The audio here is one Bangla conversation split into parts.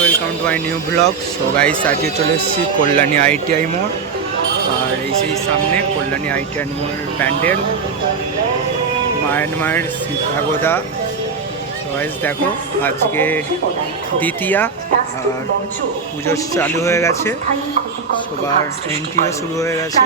Welcome to my new blog. So guys, আজকে চলে এসেছি কল্যাণী আইটিআই মোড়। আর এই সেই সামনে কল্যাণী আইটিআই মোড়ের প্যান্ডেল, মায়ের সীতাগোদা। সো গাইস দেখো, আজকে দ্বিতীয়া আর পুজো চালু হয়ে গেছে, সবার এন্ট্রিও শুরু হয়ে গেছে।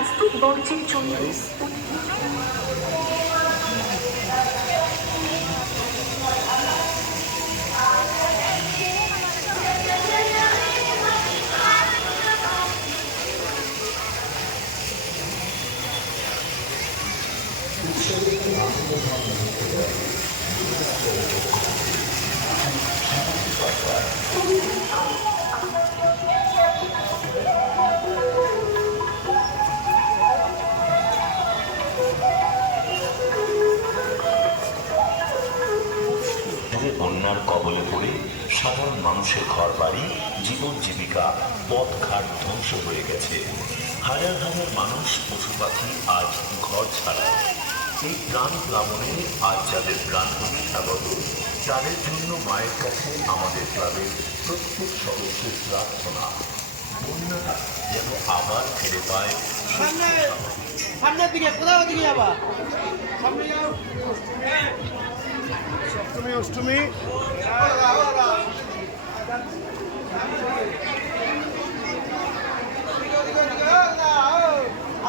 বন্যার কবলে পড়ে সাধারণ মানুষের ঘর বাড়ি, জীবন জীবিকা, পথঘাট ধ্বংস হয়ে গেছে। হাজার হাজার মানুষ, পশু পাখি আজ ঘর ছাড়া। এই প্রাণ প্লাবনে আজ যাদের প্রাণ প্রতিষ্ঠাগত, তাদের জন্য মায়ের কাছে আমাদের ক্লাবের প্রত্যেক সদস্যের প্রার্থনা, বন্যাটা যেন আবার ফিরে পায়। সামনের দিকে কোথাও দিকে যাবা, সামনে যাও। সপ্তমী অষ্টমী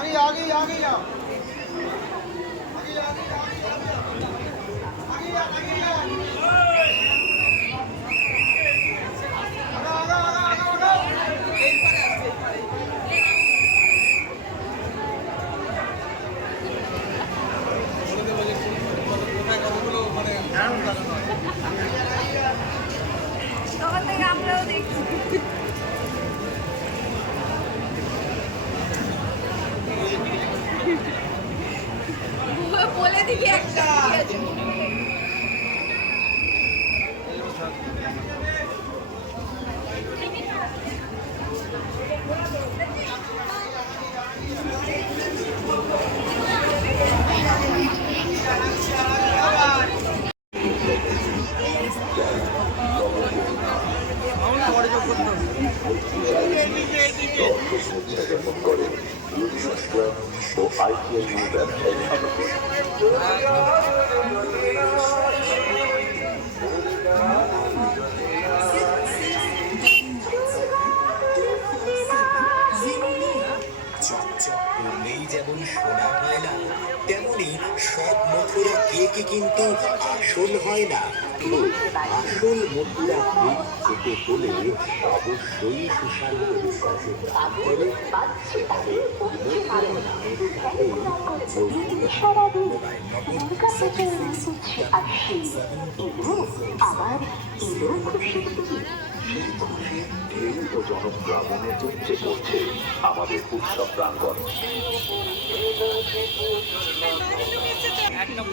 আগে আগে যাও। আমরাও দেখছি। বলে দিবি একটা। ও আইটিআই ব্যবসায়ী সমিতি। চকচক করলেই যেমন সোনা হয় না, তেমনি সব মথুরা কেক কিন্তু আসল হয় না। আসল মথুরা কেক খেতে হলে অবশ্যই সুশান্ত বিশ্বাসের আদরে জনপ্লাবনে চলছে পড়ছে আমাদের উৎসব প্রাঙ্গণ। একটা